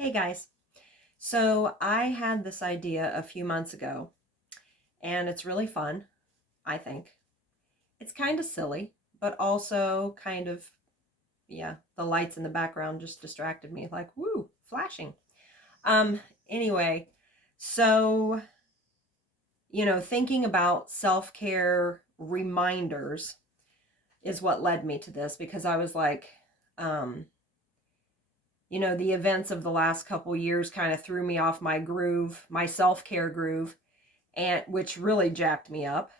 Hey guys. So I had this idea a few months ago, and it's really fun, I think. It's kind of silly, but also kind of, yeah, the lights in the background just distracted me, like, woo, flashing. Anyway, so, thinking about self-care reminders is what led me to this because I was like, um, the events of the last couple years kind of threw me off my groove, my self-care groove, and which really jacked me up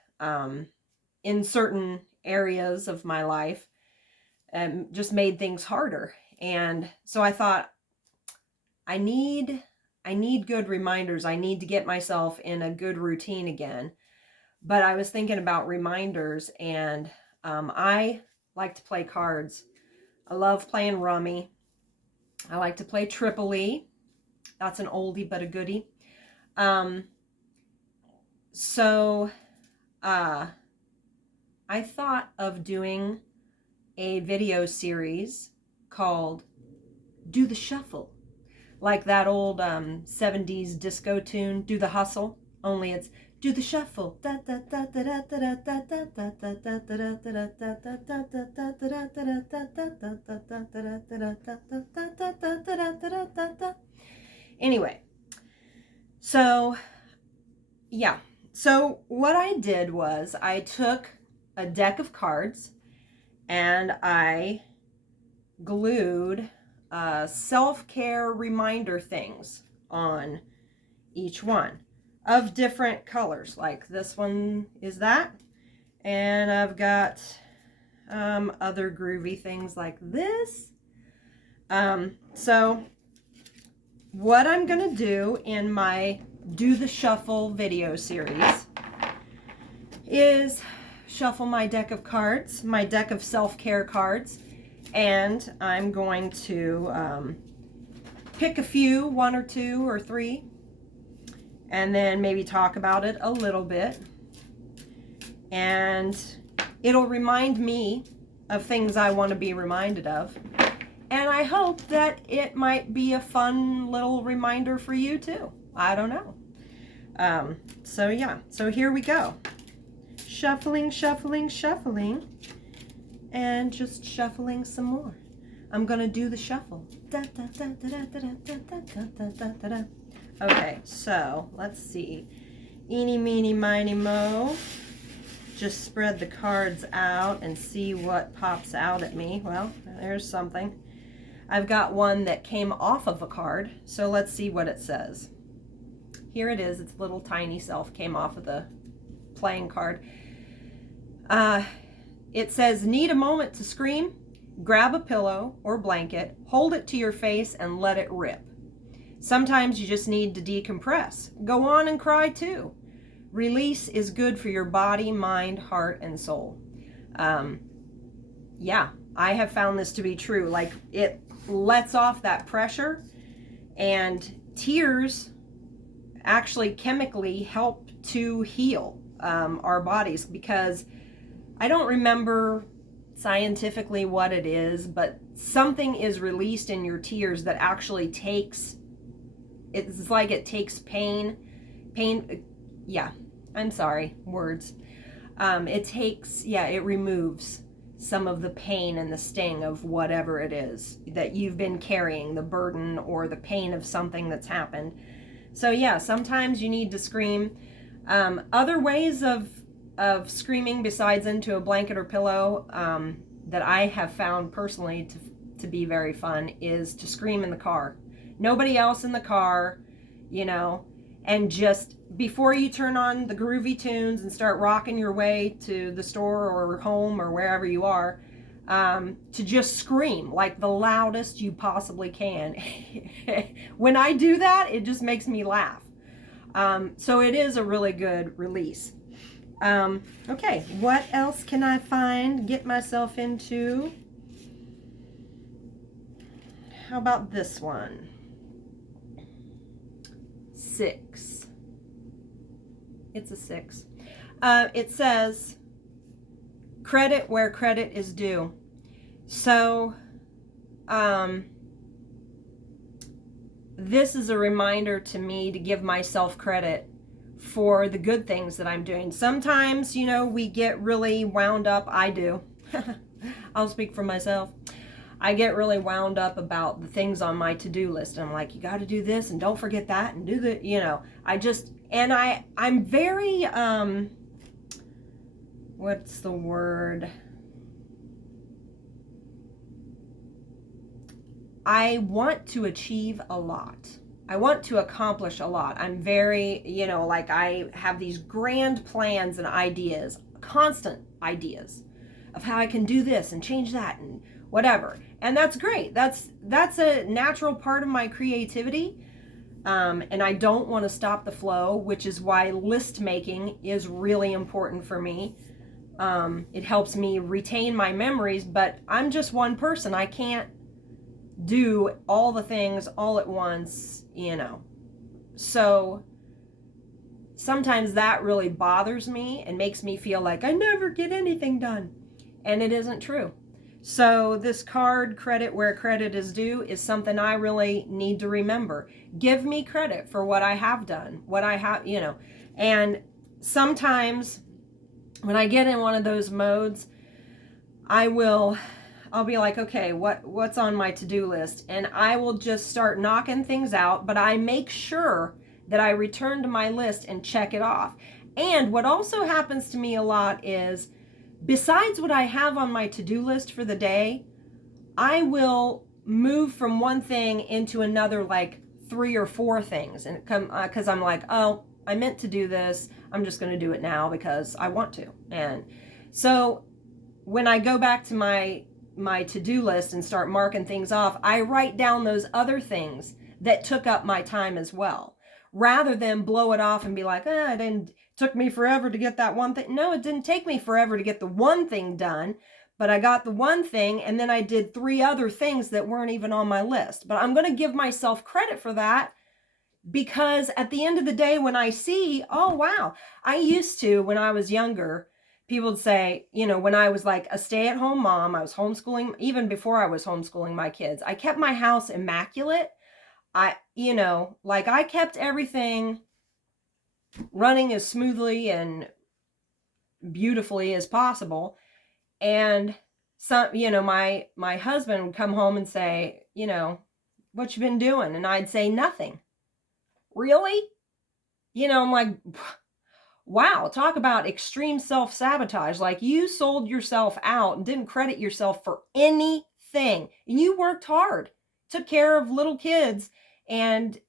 in certain areas of my life and just made things harder. And so I thought I need I need good reminders. I need to get myself in a good routine again. But I was thinking about reminders, and I like to play cards. I love playing rummy. I like to play Tripoli. That's an oldie but a goodie. Um, so uh, I thought of doing a video series called Do the Shuffle, like that old 70s disco tune, Do the Hustle, only it's Do the Shuffle. Anyway, so yeah. So what I did was I took a deck of cards and I glued self-care reminder things on each one of different colors. Like this one is that. And I've got other groovy things like this. So what I'm going to do in my Do the Shuffle video series is shuffle my deck of cards, my deck of self-care cards, and I'm going to pick a few, one or two or three, and then maybe talk about it a little bit. And it'll remind me of things I want to be reminded of. And I hope that it might be a fun little reminder for you too. I don't know. So yeah, so here we go. Shuffling, shuffling, shuffling, and just shuffling some more. I'm gonna do the shuffle. Okay, so let's see. Eeny, meeny, miny, mo. Just spread the cards out and see what pops out at me. Well, there's something. I've got one that came off of a card, so let's see what it says. Here it is. Its little tiny self came off of the playing card. It says, need a moment to scream? Grab a pillow or blanket, hold it to your face, and let it rip. Sometimes you just need to decompress. Go on and cry too. Release is good for your body, mind, heart, and soul. Yeah, I have found this to be true. Like, it lets off that pressure, and tears actually chemically help to heal our bodies, because I don't remember scientifically what it is, but something is released in your tears that actually takes, it's like it takes pain, yeah, I'm sorry, words. It removes some of the pain and the sting of whatever it is that you've been carrying, the burden or the pain of something that's happened. So yeah, sometimes you need to scream. Other ways of screaming besides into a blanket or pillow that I have found personally to be very fun is to scream in the car. Nobody else in the car, and just before you turn on the groovy tunes and start rocking your way to the store or home or wherever you are, to just scream like the loudest you possibly can. When I do that, it just makes me laugh. So it is a really good release. Okay, what else can I get myself into? How about this one? 6. It's a 6. It says, credit where credit is due. So, this is a reminder to me to give myself credit for the good things that I'm doing. Sometimes, we get really wound up. I do. I'll speak for myself. I get really wound up about the things on my to-do list. And I'm like, you got to do this and don't forget that and do the, I'm very, what's the word? I want to achieve a lot. I want to accomplish a lot. I'm very, I have these grand plans and ideas, constant ideas of how I can do this and change that and whatever. And that's great. That's a natural part of my creativity. And I don't want to stop the flow, which is why list making is really important for me. It helps me retain my memories, but I'm just one person. I can't do all the things all at once, So sometimes that really bothers me and makes me feel like I never get anything done. And it isn't true. So this card, credit where credit is due, is something I really need to remember. Give me credit for what I have done, what I have, And sometimes when I get in one of those modes, I'll be like, okay, what's on my to-do list? And I will just start knocking things out, but I make sure that I return to my list and check it off. And what also happens to me a lot is, besides what I have on my to-do list for the day, I will move from one thing into another, like 3 or 4 things. And because I'm like, oh, I meant to do this. I'm just going to do it now because I want to. And so when I go back to my to-do list and start marking things off, I write down those other things that took up my time as well, rather than blow it off and be like, it took me forever to get that one thing. No, it didn't take me forever to get the one thing done, but I got the one thing and then I did 3 other things that weren't even on my list. But I'm going to give myself credit for that, because at the end of the day, when I see, oh, wow, I used to, when I was younger, people would say, when I was like a stay-at-home mom, I was homeschooling, even before I was homeschooling my kids, I kept my house immaculate. I kept everything running as smoothly and beautifully as possible. And some, my husband would come home and say, what you been doing? And I'd say nothing. Really? I'm like, wow, talk about extreme self-sabotage. Like, you sold yourself out and didn't credit yourself for anything. And you worked hard, took care of little kids, and,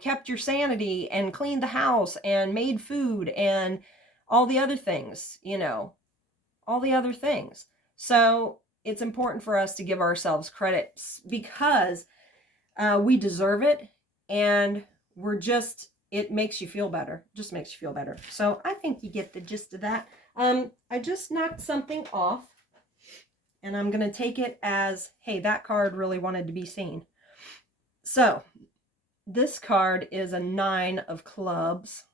kept your sanity and cleaned the house and made food and all the other things, all the other things. So it's important for us to give ourselves credit, because we deserve it, and it makes you feel better. Just makes you feel better. So I think you get the gist of that. I just knocked something off, and I'm going to take it as, hey, that card really wanted to be seen. So this card is a 9 of clubs,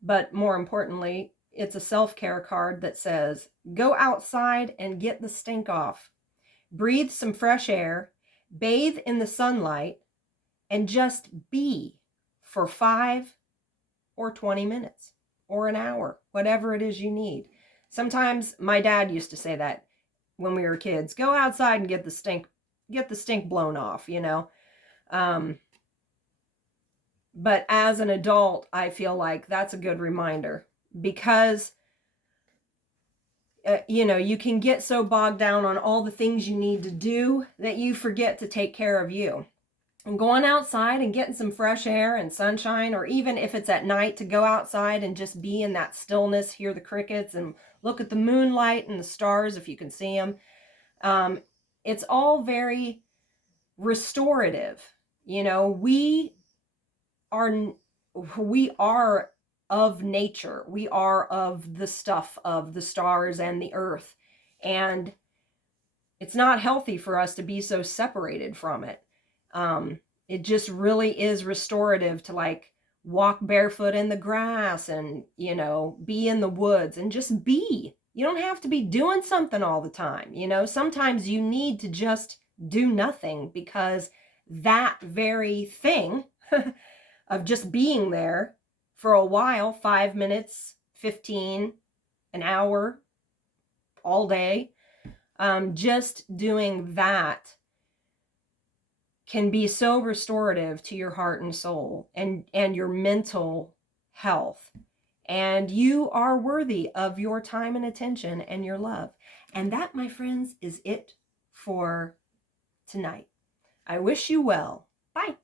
but more importantly, it's a self-care card that says, go outside and get the stink off. Breathe some fresh air, bathe in the sunlight, and just be for 5 or 20 minutes or an hour, whatever it is you need. Sometimes my dad used to say that when we were kids, go outside and get the stink blown off, But as an adult, I feel like that's a good reminder, because you can get so bogged down on all the things you need to do that you forget to take care of you. And going outside and getting some fresh air and sunshine, or even if it's at night, to go outside and just be in that stillness, hear the crickets and look at the moonlight and the stars if you can see them. It's all very restorative. We are of nature. We are of the stuff of the stars and the earth. And it's not healthy for us to be so separated from it. It just really is restorative to, like, walk barefoot in the grass and, be in the woods and just be. You don't have to be doing something all the time. Sometimes you need to just do nothing, because that very thing of just being there for a while, 5 minutes, 15, an hour, all day, just doing that can be so restorative to your heart and soul and your mental health. And you are worthy of your time and attention and your love. And that, my friends, is it for tonight. I wish you well. Bye.